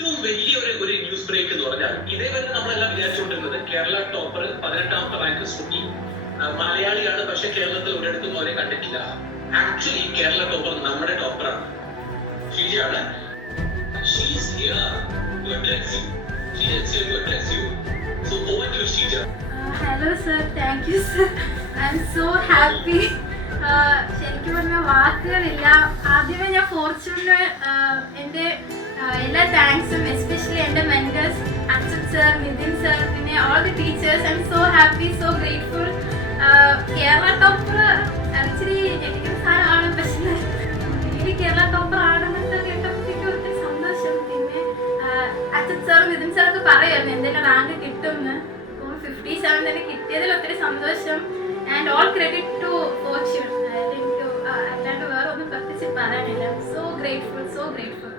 ഏറ്റവും വലിയ ഒരു ന്യൂസ് ബ്രേക്ക് എന്ന് പറഞ്ഞാൽ ഇതേവരെ നമ്മളെല്ലാം വിചാരിച്ചുകൊണ്ടിരുന്നത് കേരള ടോപ്പർ 18ാമത്തെ റാങ്ക് സുനി മലയാളിയാണ്, പക്ഷെ കേരളത്തിൽ ഒരിടത്തും അവരെ കണ്ടിട്ടില്ല. ആക്ച്വലി കേരള ടോപ്പർ നമ്മുടെ ടോപ്പറാണ്, ഷീജയാണ്. Hello sir, thank you sir. I'm so happy. ശരിക്കും പറഞ്ഞാൽ വാക്കുകളില്ല. ആദ്യമേ ഞാൻ ഫോർച്യൂണിന് എൻ്റെ എല്ലാ താങ്ക്സും, എസ്പെഷ്യലി എൻ്റെ മെൻറ്റേഴ്സ് അച്ഛൻ സർ, നിതിൻ സർ, പിന്നെ all the teachers. I M so happy, so grateful. Kerala topper actually ഞെട്ടിക്കുന്ന സാധനമാണ്, പക്ഷേ ഈ കേരള ടോപ്പർ ആണെന്നൊക്കെ കേട്ടപ്പോഴത്തേക്കും ഒത്തിരി സന്തോഷം. പിന്നെ അച്ഛൻ സാറും നിതിൻ സാറൊക്കെ പറയായിരുന്നു എന്തെങ്കിലും റാങ്ക് കിട്ടുമെന്ന്. 57 തന്നെ കിട്ടിയതിൽ ഒത്തിരി സന്തോഷം. And all credit to fortune. എനിക്ക് അല്ലാണ്ട് വേറെ ഒന്നും പ്രത്യേകിച്ച് പറയാനില്ല. So grateful, so grateful.